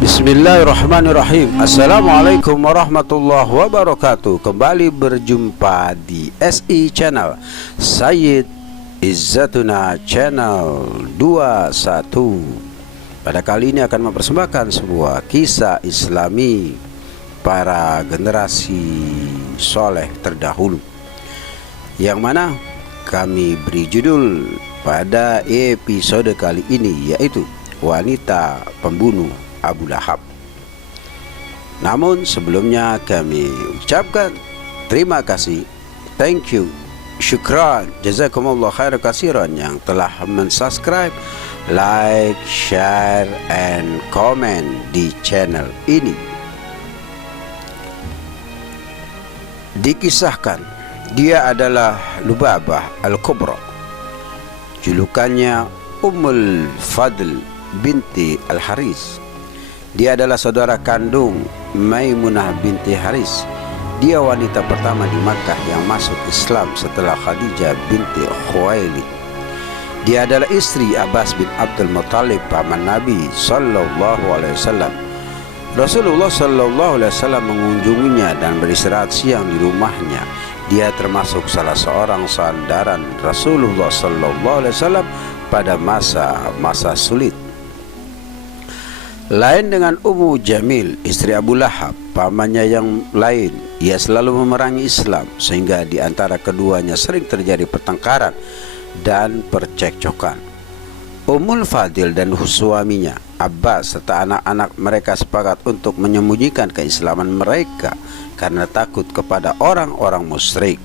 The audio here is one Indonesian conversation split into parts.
Bismillahirrahmanirrahim. Assalamualaikum warahmatullahi wabarakatuh. Kembali berjumpa di SI Channel, Sayyid Izzatuna Channel 21. Pada kali ini akan mempersembahkan sebuah kisah islami para generasi soleh terdahulu, yang mana kami beri judul pada episode kali ini, yaitu wanita pembunuh Abu Lahab. Namun sebelumnya kami ucapkan terima kasih, thank you, syukran, jazakumullah khairan katsiran yang telah mensubscribe, like, share, and comment di channel ini. Dikisahkan dia adalah Lubabah Al-Kubra, julukannya Ummul Fadl binti Al-Haris. Dia adalah saudara kandung Maimunah binti Haris. Dia wanita pertama di Makkah yang masuk Islam setelah Khadijah binti Khuwailid. Dia adalah istri Abbas bin Abdul Muttalib, paman Nabi sallallahu alaihi wasallam. Rasulullah sallallahu alaihi wasallam mengunjunginya dan beristirahat siang di rumahnya. Dia termasuk salah seorang sandaran Rasulullah sallallahu alaihi wasallam pada masa sulit. Lain dengan Ummu Jamil, istri Abu Lahab, pamannya yang lain, ia selalu memerangi Islam sehingga di antara keduanya sering terjadi pertengkaran dan percekcokan. Ummul Fadil dan suaminya Abbas serta anak-anak mereka sepakat untuk menyembunyikan keislaman mereka karena takut kepada orang-orang musyrik.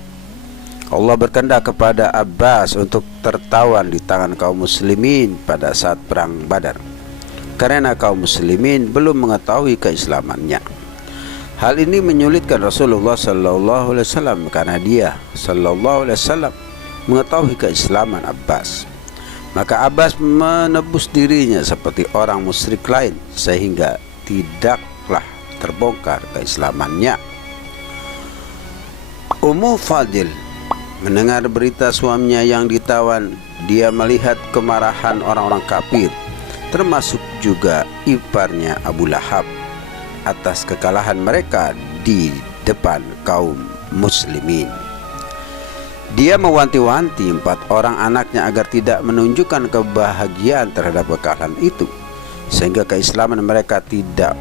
Allah berkehendak kepada Abbas untuk tertawan di tangan kaum muslimin pada saat perang Badar, karena kaum muslimin belum mengetahui keislamannya. Hal ini menyulitkan Rasulullah sallallahu alaihi wasallam karena dia sallallahu alaihi wasallam mengetahui keislaman Abbas. Maka Abbas menebus dirinya seperti orang musyrik lain sehingga tidaklah terbongkar keislamannya. Ummu Fadil mendengar berita suaminya yang ditawan. Dia melihat kemarahan orang-orang kafir, termasuk juga iparnya Abu Lahab, atas kekalahan mereka di depan kaum muslimin. Dia mewanti-wanti 4 orang anaknya agar tidak menunjukkan kebahagiaan terhadap kekalahan itu, sehingga keislaman mereka tidak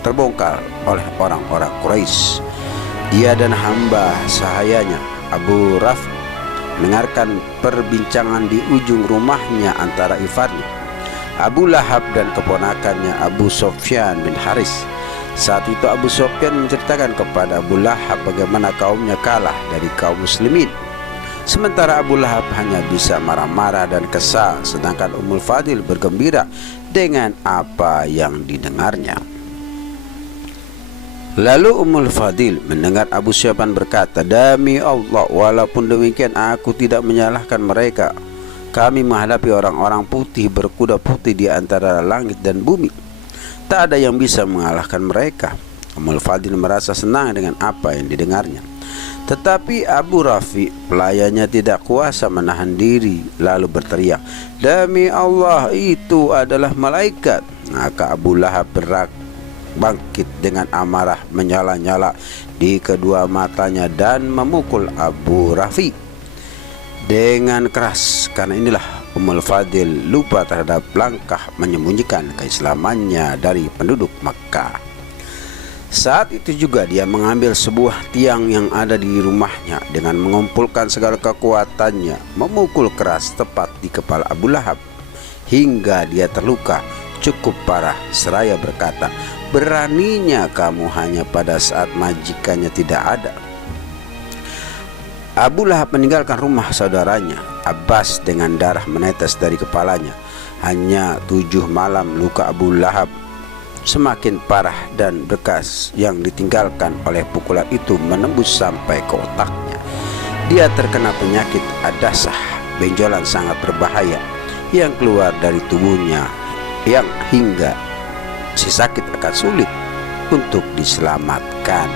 terbongkar oleh orang-orang Quraisy. Dia dan hamba sahayanya Abu Rafi mendengarkan perbincangan di ujung rumahnya antara iparnya Abu Lahab dan keponakannya Abu Sufyan bin Haris. Saat itu Abu Sufyan menceritakan kepada Abu Lahab bagaimana kaumnya kalah dari kaum muslimin, sementara Abu Lahab hanya bisa marah-marah dan kesal, sedangkan Ummul Fadil bergembira dengan apa yang didengarnya. Lalu Ummul Fadil mendengar Abu Sufyan berkata, "Demi Allah, walaupun demikian aku tidak menyalahkan mereka. Kami menghadapi orang-orang putih berkuda putih di antara langit dan bumi. Tak ada yang bisa mengalahkan mereka." Ummul Fadil merasa senang dengan apa yang didengarnya. Tetapi Abu Rafi, pelayannya, tidak kuasa menahan diri, lalu berteriak, "Demi Allah, itu adalah malaikat." Maka Abu Lahab bangkit dengan amarah menyala-nyala di kedua matanya dan memukul Abu Rafi dengan keras. Karena inilah Ummul Fadil lupa terhadap langkah menyembunyikan keislamannya dari penduduk Makkah. Saat itu juga dia mengambil sebuah tiang yang ada di rumahnya dengan mengumpulkan segala kekuatannya, memukul keras tepat di kepala Abu Lahab hingga dia terluka cukup parah, seraya berkata, "Beraninya kamu hanya pada saat majikannya tidak ada." Abu Lahab meninggalkan rumah saudaranya Abbas dengan darah menetes dari kepalanya. Hanya 7 malam luka Abu Lahab semakin parah dan bekas yang ditinggalkan oleh pukulan itu menembus sampai ke otaknya. Dia terkena penyakit adasah, benjolan sangat berbahaya yang keluar dari tubuhnya, yang hingga si sakit akan sulit untuk diselamatkan.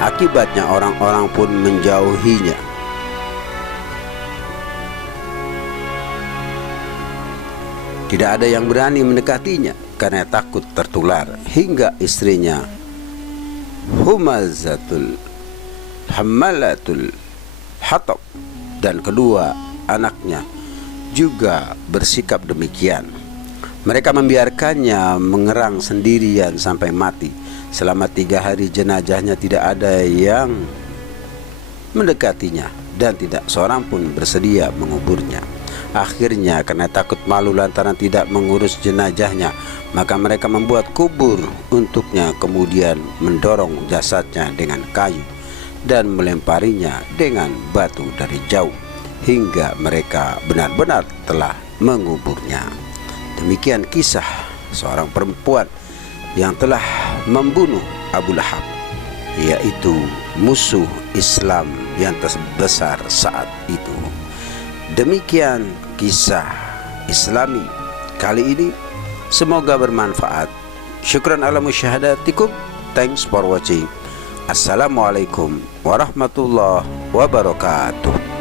Akibatnya orang-orang pun menjauhinya. Tidak ada yang berani mendekatinya karena takut tertular, hingga istrinya Humazatul Hammalatul Hatab dan kedua anaknya juga bersikap demikian. Mereka membiarkannya mengerang sendirian sampai mati. Selama 3 hari jenazahnya tidak ada yang mendekatinya dan tidak seorang pun bersedia menguburnya. Akhirnya karena takut malu lantaran tidak mengurus jenazahnya, maka mereka membuat kubur untuknya, kemudian mendorong jasadnya dengan kayu dan melemparinya dengan batu dari jauh hingga mereka benar-benar telah menguburnya. Demikian kisah seorang perempuan yang telah membunuh Abu Lahab, yaitu musuh Islam yang terbesar saat itu. Demikian kisah Islami kali ini, semoga bermanfaat. Syukran ala musyahadatikum. Thanks for watching. Assalamualaikum warahmatullahi wabarakatuh.